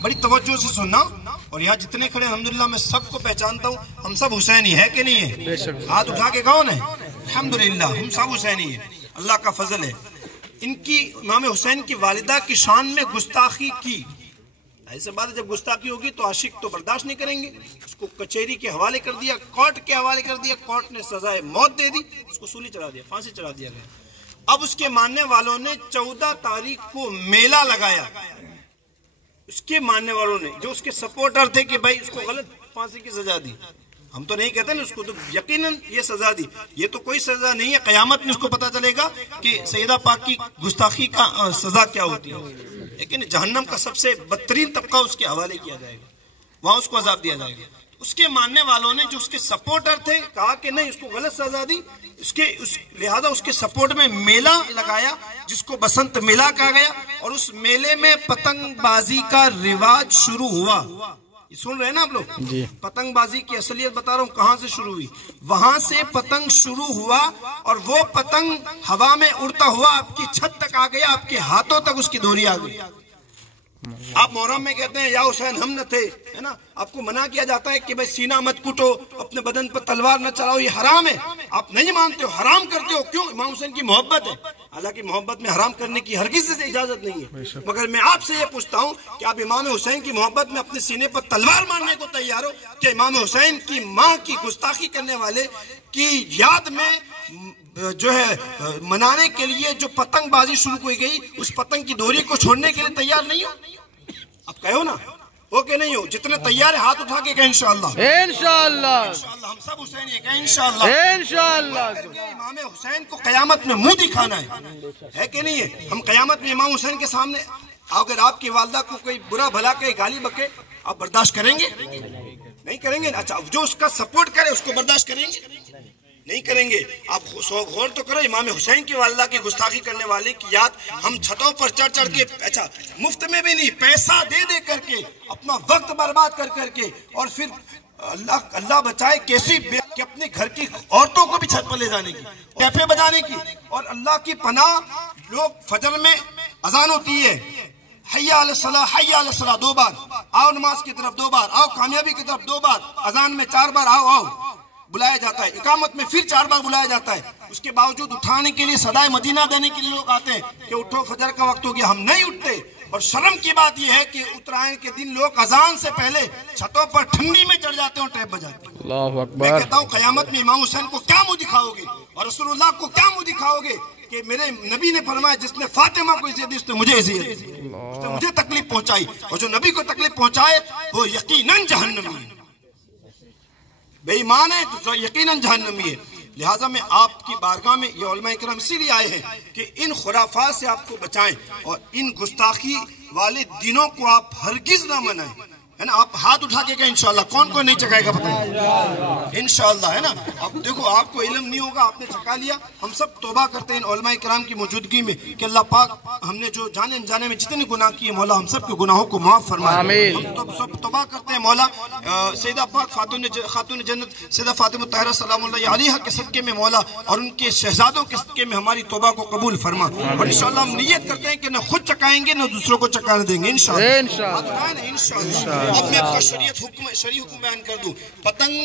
बड़ी तवज्जो से सुनना। और यहाँ जितने खड़े अल्हम्दुलिल्लाह मैं सबको पहचानता हूँ, हम सब हुसैनी है कि नहीं है? हाथ उठा के कौन है? अल्हम्दुलिल्लाह हम सब हुसैनी है, अल्लाह का फजल है। इनकी इमाम हुसैन की वालिदा की शान में गुस्ताखी की, ऐसे बात है, जब गुस्ताखी होगी तो आशिक तो बर्दाश्त नहीं करेंगे। उसको कचहरी के हवाले कर दिया, कोर्ट के हवाले कर दिया, कोर्ट ने सजाए मौत दे दी, उसको सूली चढ़ा दिया, फांसी चढ़ा दिया गया। अब उसके मानने वालों ने 14 तारीख को मेला लगाया। उसके मानने वालों ने, जो उसके सपोर्टर थे कि भाई उसको गलत फांसी की सजा दी, हम तो नहीं कहते ना, उसको तो यकीनन ये सजा दी। ये तो कोई सजा नहीं है, कयामत में उसको पता चलेगा कि सैयदा पाक की गुस्ताखी का सजा क्या होती है। लेकिन जहन्नम का सबसे बदतरीन तबका उसके हवाले किया जाएगा, वहां उसको अजाब दिया जाएगा। उसके मानने वालों ने, जो उसके सपोर्टर थे, कहा कि नहीं उसको गलत सजा दी, लिहाजा उसके सपोर्ट में मेला लगाया जिसको बसंत मेला कहा गया। और उस मेले में पतंगबाजी का रिवाज शुरू हुआ। सुन रहे हैं ना आप लोग? पतंगबाजी की असलियत बता रहा हूँ, कहाँ से शुरू हुई। वहां से पतंग शुरू हुआ और वो पतंग हवा में उड़ता हुआ आपकी छत तक आ गया, आपके हाथों तक उसकी डोरी आ गई। आप मोहर्रम में कहते हैं या हुसैन हम न थे, है ना, आपको मना किया जाता है कि भाई सीना मत कूटो, अपने बदन पर तलवार न चलाओ, ये हराम है। आप नहीं मानते हो, हराम करते हो, क्यों? इमाम हुसैन की मोहब्बत है। हालांकि मोहब्बत में हराम करने की हरगिज़ से इजाजत नहीं है, मगर मैं आपसे ये पूछता हूँ कि आप इमाम हुसैन की मोहब्बत में अपने सीने पर तलवार मारने को तैयार हो कि इमाम हुसैन की माँ की गुस्ताखी करने वाले की याद में जो है मनाने के लिए जो पतंगबाजी शुरू की गई, उस पतंग की डोरी को छोड़ने के लिए तैयार नहीं हो? आप कहो ना, हो के नहीं हो? जितने तैयार है हाथ उठा के कहें इंशाअल्लाह। इंशाअल्लाह हम सब हुसैन है, कहें इंशाअल्लाह। इंशाअल्लाह इमाम हुसैन को कयामत में मुंह दिखाना है कि नहीं है? हम कयामत में इमाम हुसैन के सामने, अगर आपकी वालदा को कोई बुरा भला कहे, गाली बके, आप बर्दाश्त करेंगे? नहीं करेंगे। अच्छा, जो उसका सपोर्ट करे उसको बर्दाश्त करेंगे? नहीं करेंगे। आप गौर तो करो, इमाम हुसैन की वालिदा की गुस्ताखी करने वाले की याद हम छतों पर चढ़ चढ़ के, अच्छा मुफ्त में भी नहीं, पैसा दे दे करके, अपना वक्त बर्बाद कर करके, और फिर अल्लाह बचाए कैसी कि अपने घर की औरतों को भी छत पर ले जाने की, कैफे बजाने की। और अल्लाह की पनाह, लोग फजर में अजान होती है, हय्या अला सलाह, हय्या अला सलाह 2 बार, आओ नमाज की तरफ 2 बार, आओ कामयाबी की तरफ 2 बार, अजान में 4 बार आओ आओ बुलाया जाता है, इकामत में फिर 4 बार बुलाया जाता है। उसके बावजूद उठाने के लिए, सदाए मदीना देने के लिए लोग आते हैं कि उठो फजर का वक्त हो गया, हम नहीं उठते। और शर्म की बात यह है कि उत्तरायण के दिन लोग अजान से पहले छतों पर ठंडी में चढ़ जाते हैं और टैप बजाते हैं। अल्लाहु अकबर। मैं कहता हूँ कयामत में इमाम हुसैन को क्या मुंह दिखाओगे और रसूलुल्लाह को क्या मुंह दिखाओगे कि मेरे नबी ने फरमाया जिसने फातिमा को इज्जत दी उसने मुझे इज्जत दी, उसने मुझे तकलीफ पहुंचाई, और जो नबी को तकलीफ पहुंचाए वो यकीनन जहन्नमी है, बेईमान है तो यकीनन जहन्नमी है। लिहाजा मैं आपकी बारगाह में, ये उलमा इकराम इसीलिए आए हैं कि इन खुराफात से आपको बचाएं और इन गुस्ताखी वाले दिनों को आप हरगिज ना मनाएं, है ना। आप हाथ उठा के इंशाअल्लाह, कौन कौन नहीं चकाएगा बताएं इंशाअल्लाह, है ना। अब देखो आपको इल्म नहीं होगा, आपने चका लिया। हम सब तौबा करते हैं उलमा इकराम की मौजूदगी में कि अल्लाह पाक हमने जो जाने अनजाने में जितने गुनाह किए, मौला हम सब के गुनाहों को माफ फरमाए। हम तो सब तौबा करते हैं मौला सैयदा पाक खातून जन्नत सैयदा फातिमा तहरा सलामुल्लाह अलैहा के सदके में मौला, और उनके शहजादों के सदके में हमारी तौबा को कबूल फरमा। और इंशाअल्लाह हम नियत करते हैं कि न खुद चकाएंगे न दूसरों को चकाने देंगे इंशाअल्लाह। अब मैं आपका शरीयत हुक्म बयान कर दूं। पतंग